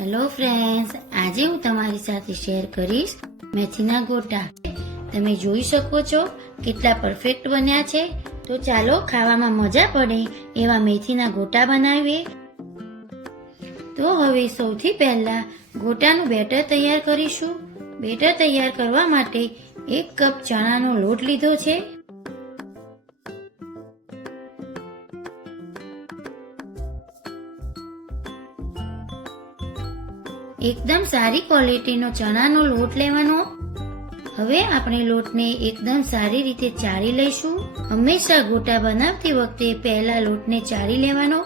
Hello friends આજે હું તમારી સાથે શેર કરીશ મેથીના ગોટા. તમે જોઈ શકો છો કેટલા પરફેક્ટ બન્યા છે. તો ચાલો ખાવામાં મજા પડે એવા મેથીના ગોટા બનાવીએ. તો હવે સૌથી પહેલા ગોટાનું બેટર તૈયાર કરીશું. બેટર તૈયાર કરવા માટે એક કપ ચણાનો લોટ લીધો છે. એકદમ સારી ક્વોલિટીનો ચણાનો લોટ લેવાનો. હવે આપણે લોટને એકદમ સારી રીતે ચાળી લઈશું. હંમેશા ગોટા બનાવતી વખતે પહેલા લોટને ચાળી લેવાનો.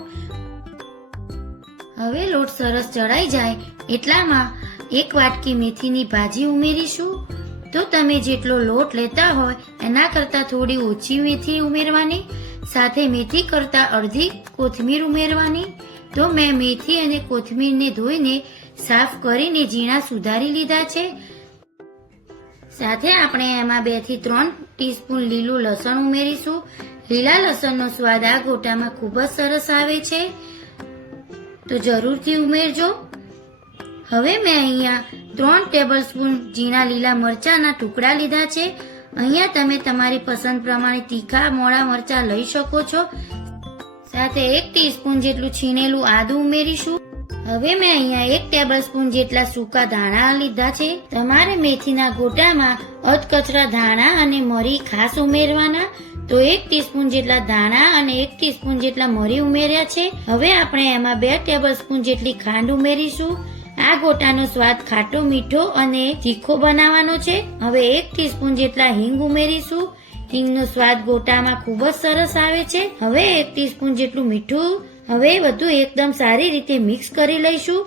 હવે લોટ સરસ ચડાઈ જાય એટલામાં એક વાટકી મેથીની ભાજી ઉમેરીશું. તો તમે જેટલો લોટ લેતા હોય એના કરતાં થોડી ઓછી મેથી ઉમેરવાની. સાથે મેથી કરતાં અડધી કોથમીર ઉમેરવાની. તો મેં મેથી અને કોથમીરને ધોઈને સાફ કરીને ઝીણા સુધારી લીધા છે. સાથે આપણે એમાં બેથી ત્રણ ટીસ્પૂન લીલું લસણ ઉમેરીશું. લીલા લસણનો સ્વાદ આ ગોટામાં ખૂબ જ સરસ આવે છે. તો જરૂરથી ઉમેરજો. હવે મેં અહીંયા ત્રણ ટેબલ સ્પૂન ઝીણા લીલા મરચાના ટુકડા લીધા છે. અહીંયા તમે તમારી પસંદ પ્રમાણે તીખા મોળા મરચા લઈ શકો છો. સાથે એક ટીસ્પૂન જેટલું છીણેલું આદું ઉમેરીશું. હવે મેં અહીંયા એક ટેબલ સ્પૂન જેટલા સૂકા ધાણા લીધા છે. તમારે મેથીના ગોટામાં અધકચરા ધાણા અને મરી ખાસ ઉમેરવાના. તો એક ટીસ્પૂન જેટલા ધાણા અને એક ટીસ્પૂન જેટલા મરી ઉમેર્યા છે. હવે આપણે એમાં બે ટેબલ સ્પૂન જેટલી ખાંડ ઉમેરીશું. આ ગોટાનો સ્વાદ ખાટો, મીઠો અને તીખો બનાવવાનો છે. હવે એક ટીસ્પૂન જેટલા હિંગ ઉમેરીશું. હિંગનો સ્વાદ ગોટામાં ખૂબ જ સરસ આવે છે. હવે એક ટીસ્પૂન જેટલું મીઠું હવે બધું એકદમ સારી રીતે મિક્સ કરી લઈશું.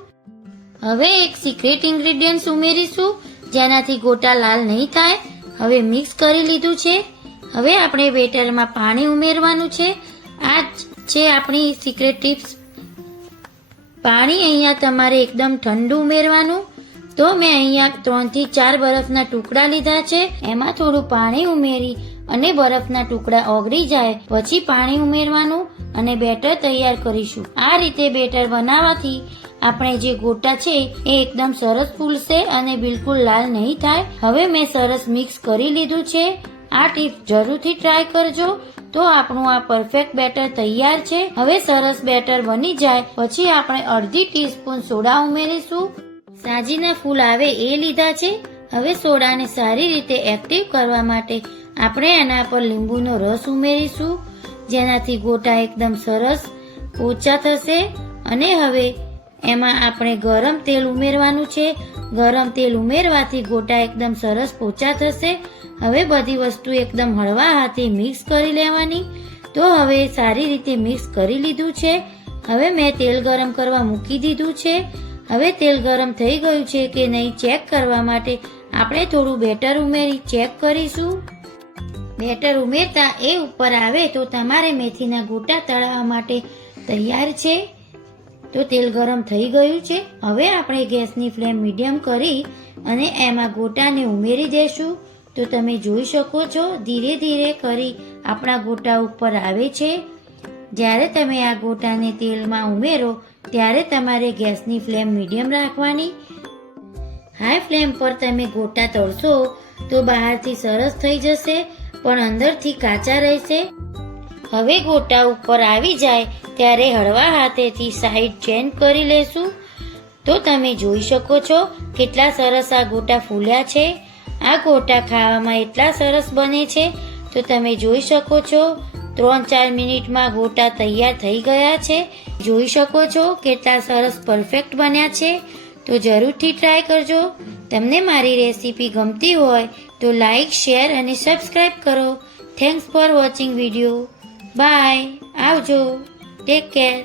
હવે એક સિક્રેટ ઇન્ગ્રેડિયન્ટ ઉમેરીશું, જેનાથી ગોટા લાલ નહીં થાય. હવે મિક્સ કરી લીધું છે. હવે આપણે બેટરમાં પાણી ઉમેરવાનું છે. આ છે આપણી સિક્રેટ ટિપ્સ પાણી અહીંયા તમારે એકદમ ઠંડુ ઉમેરવાનું. તો મેં અહીંયા ત્રણથી ચાર બરફના ટુકડા લીધા છે. એમાં થોડું પાણી ઉમેરી અને બરફના ટુકડા ઓગળી જાય, પછી પાણી ઉમેરવાનું અને બેટર તૈયાર કરીશું. આ રીતે બેટર બનાવવાથી આપણે જે ગોટા છે એ એકદમ સરસ ફૂલશે અને બિલકુલ લાલ નહીં થાય. હવે મેં સરસ મિક્સ કરી લીધું છે. આ ટીપ જરૂરથી ટ્રાય કરજો. તો આપણું આ પરફેક્ટ બેટર તૈયાર છે. હવે સરસ બેટર બની જાય, પછી આપણે અડધી ટીસ્પૂન સોડા ઉમેરીશું. સાજીના ફૂલ આવે એ લીધા છે. હવે સોડાને સારી રીતે એક્ટિવ કરવા માટે આપણે એના પર લીંબુનો રસ ઉમેરીશું, જેનાથી ગોટા એકદમ સરસ ઓછા થશે અને હવે એમાં આપણે ગરમ તેલ ઉમેરવાનું છે. ગરમ તેલ ઉમેરવાથી ગોટા એકદમ સરસ પોચા થશે. હવે બધી વસ્તુ એકદમ હળવા હાથે મિક્સ કરી લેવાની. તો હવે સારી રીતે મિક્સ કરી લીધું છે. હવે મેં તેલ ગરમ કરવા મૂકી દીધું છે. હવે તેલ ગરમ થઈ ગયું છે કે નહીં, ચેક કરવા માટે આપણે થોડું બેટર ઉમેરી ચેક કરીશું. બેટર ઉમેરતા એ ઉપર આવે તો તમારે મેથીના ગોટા તળાવવા માટે તૈયાર છે. તો તેલ ગરમ થઈ ગયું છે. હવે આપણે ગેસની ફ્લેમ મીડિયમ કરી અને એમાં ગોટાને ઉમેરી દેશું. તો તમે જોઈ શકો છો, ધીરે ધીરે કરી આપણા ગોટા ઉપર આવે છે. જ્યારે તમે આ ગોટાને તેલમાં ઉમેરો, ત્યારે તમારે ગેસની ફ્લેમ મીડિયમ રાખવાની. હાઈ ફ્લેમ, પર તમે ગોટા તળશો તો બહારથી સરસ થઈ જશે, પણ અંદરથી કાચા રહેશે. હવે ગોટા ઉપર આવી જાય, ત્યારે હળવા હાથેથી સાઈડ ચેન્જ કરી લેશું. તો તમે જોઈ શકો છો કેટલા સરસ આ ગોટા ફૂલ્યા છે. આ ગોટા ખાવામાં એટલા સરસ બને છે. તો તમે જોઈ શકો છો ત્રણ ચાર મિનિટમાં ગોટા તૈયાર થઈ ગયા છે. જોઈ શકો છો કેટલા સરસ પરફેક્ટ બન્યા છે. તો જરૂરથી ટ્રાય કરજો. તમને મારી રેસીપી ગમતી હોય તો લાઈક શેર અને સબસ્ક્રાઈબ કરો. Thanks for watching video bye આવજો. Take care